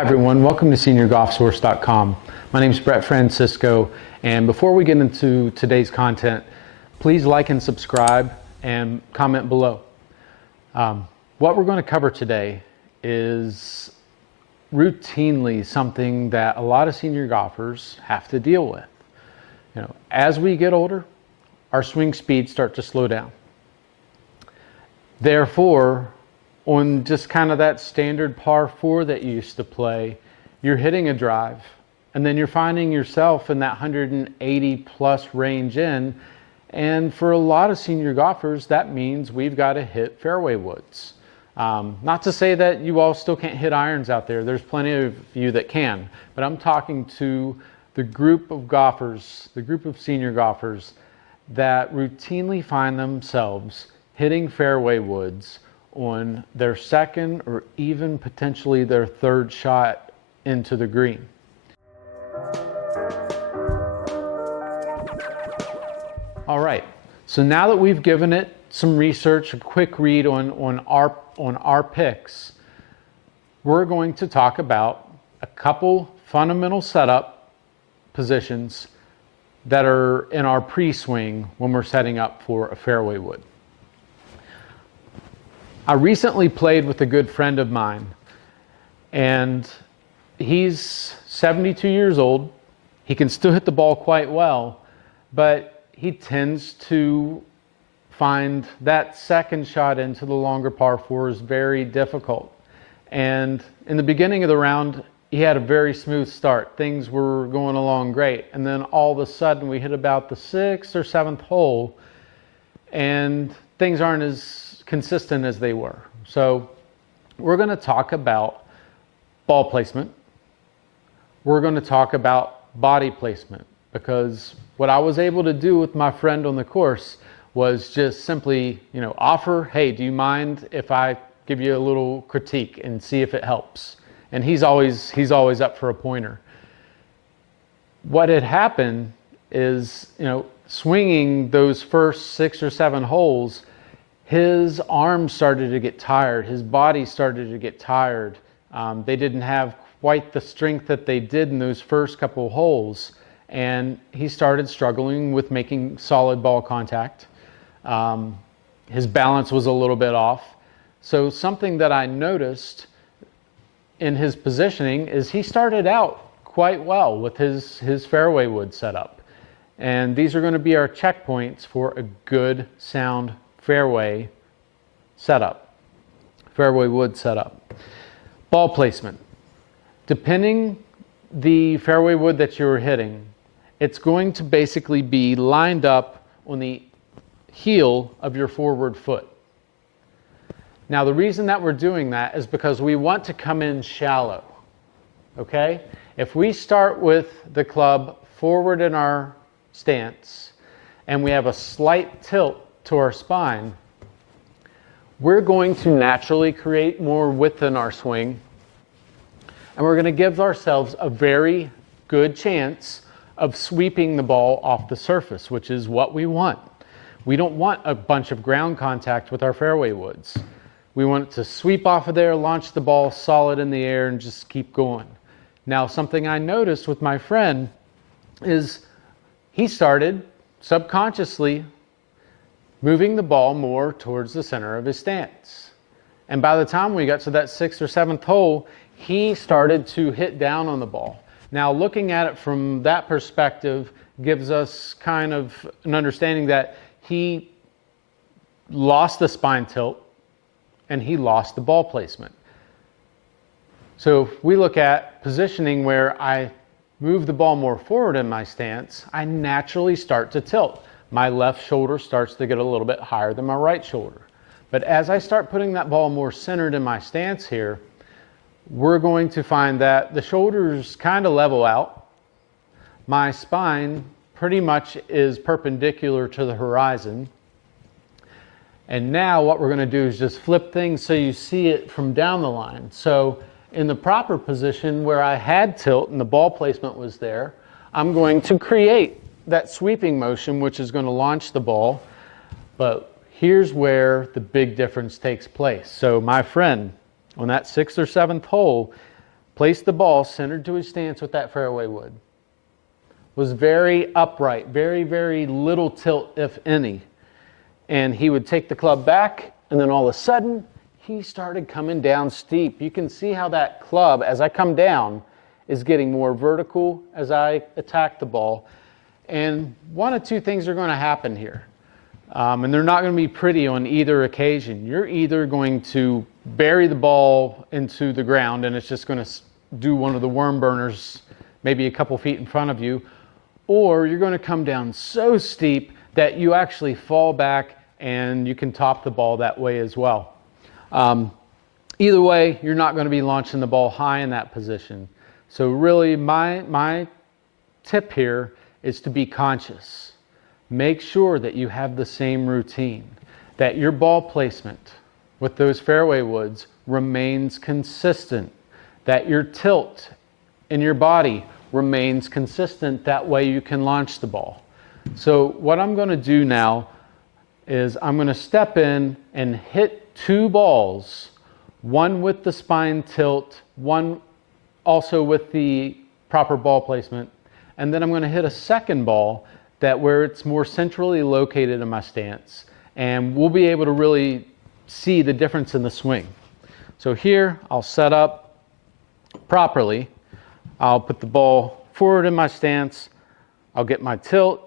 Hi everyone, welcome to SeniorGolfSource.com. My name is Brett Francisco, and before we get into today's content, please like and subscribe and comment below. What we're going to cover today is routinely something that a lot of senior golfers have to deal with. You know, as we get older, our swing speeds start to slow down. Therefore, on just kind of that standard par 4 that you used to play, you're hitting a drive, and then you're finding yourself in that 180 plus range in, and for a lot of senior golfers, that means we've got to hit fairway woods. Not to say that you all still can't hit irons out there. There's plenty of you that can, but I'm talking to the group of golfers, the group of senior golfers that routinely find themselves hitting fairway woods on their second or even potentially their third shot into the green. All right, so now that we've given it some research, a quick read on our picks, we're going to talk about a couple fundamental setup positions that are in our pre-swing when we're setting up for a fairway wood. I recently played with a good friend of mine, and he's 72 years old. He can still hit the ball quite well, but he tends to find that second shot into the longer par 4 is very difficult. And in the beginning of the round, he had a very smooth start. Things were going along great. And then all of a sudden we hit about the 6th or 7th hole, and things aren't as consistent as they were. So we're going to talk about ball placement. We're going to talk about body placement, because what I was able to do with my friend on the course was just simply, offer, hey, do you mind if I give you a little critique and see if it helps? And he's always up for a pointer. What had happened is, swinging those first 6 or 7 holes, his arms started to get tired. His body started to get tired. They didn't have quite the strength that they did in those first couple holes. And he started struggling with making solid ball contact. His balance was a little bit off. So something that I noticed in his positioning is he started out quite well with his fairway wood setup. And these are going to be our checkpoints for a good sound fairway setup, fairway wood setup. Ball placement. Depending the fairway wood that you're hitting, it's going to basically be lined up on the heel of your forward foot. Now the reason that we're doing that is because we want to come in shallow, okay? If we start with the club forward in our stance and we have a slight tilt to our spine, we're going to naturally create more width in our swing, and we're going to give ourselves a very good chance of sweeping the ball off the surface, which is what we want. We don't want a bunch of ground contact with our fairway woods. We want it to sweep off of there, launch the ball solid in the air, and just keep going. Now, something I noticed with my friend is he started subconsciously moving the ball more towards the center of his stance. And by the time we got to that 6th or 7th hole, he started to hit down on the ball. Now, looking at it from that perspective gives us kind of an understanding that he lost the spine tilt and he lost the ball placement. So if we look at positioning where I move the ball more forward in my stance, I naturally start to tilt. My left shoulder starts to get a little bit higher than my right shoulder. But as I start putting that ball more centered in my stance here, we're going to find that the shoulders kind of level out. My spine pretty much is perpendicular to the horizon. And now what we're going to do is just flip things so you see it from down the line. So in the proper position where I had tilt and the ball placement was there, I'm going to create that sweeping motion, which is going to launch the ball. But here's where the big difference takes place. So my friend, on that 6th or 7th hole, placed the ball centered to his stance with that fairway wood. Was very upright, very, very little tilt, if any. And he would take the club back, and then all of a sudden, he started coming down steep. You can see how that club, as I come down, is getting more vertical as I attack the ball. And one of two things are going to happen here. And they're not going to be pretty on either occasion. You're either going to bury the ball into the ground and it's just going to do one of the worm burners maybe a couple feet in front of you, or you're going to come down so steep that you actually fall back and you can top the ball that way as well. Either way, you're not going to be launching the ball high in that position. So really my tip here is to be conscious. Make sure that you have the same routine, that your ball placement with those fairway woods remains consistent, that your tilt in your body remains consistent. That way you can launch the ball. So what I'm going to do now is I'm going to step in and hit two balls, one with the spine tilt, one also with the proper ball placement, and then I'm going to hit a second ball that where it's more centrally located in my stance, and we'll be able to really see the difference in the swing. So here I'll set up properly. I'll put the ball forward in my stance. I'll get my tilt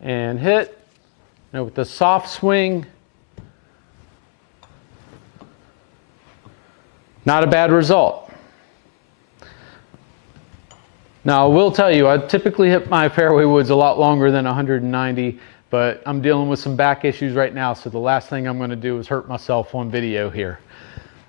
and hit. Now with the soft swing, not a bad result. Now, I will tell you, I typically hit my fairway woods a lot longer than 190, but I'm dealing with some back issues right now, so the last thing I'm going to do is hurt myself on video here.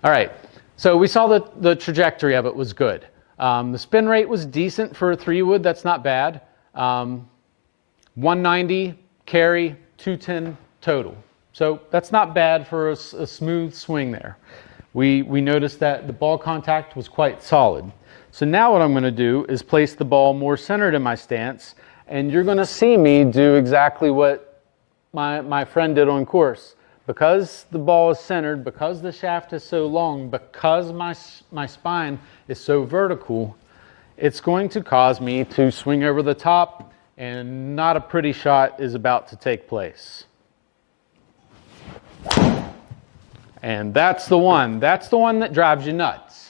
All right, so we saw that the trajectory of it was good. The spin rate was decent for a 3-wood, that's not bad. 190 carry, 210 total. So that's not bad for a smooth swing there. We noticed that the ball contact was quite solid. So now what I'm going to do is place the ball more centered in my stance, and you're going to see me do exactly what my friend did on course. Because the ball is centered, because the shaft is so long, because my spine is so vertical, it's going to cause me to swing over the top, and not a pretty shot is about to take place. And that's the one that drives you nuts.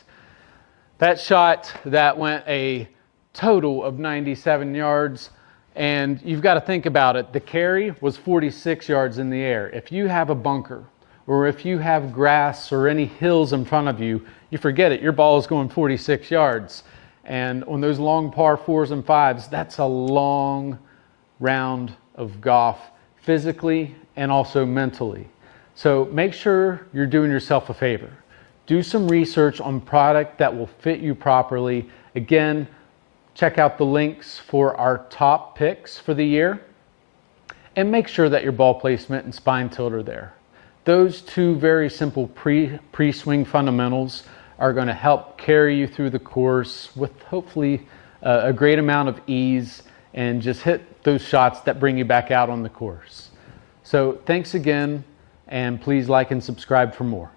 That shot that went a total of 97 yards, and you've got to think about it. The carry was 46 yards in the air. If you have a bunker, or if you have grass or any hills in front of you, you forget it. Your ball is going 46 yards. And on those long par 4s and 5s, that's a long round of golf, physically and also mentally. So make sure you're doing yourself a favor. Do some research on product that will fit you properly. Again, check out the links for our top picks for the year, and make sure that your ball placement and spine tilt are there. Those two very simple pre-swing fundamentals are going to help carry you through the course with hopefully a great amount of ease, and just hit those shots that bring you back out on the course. So thanks again, and please like and subscribe for more.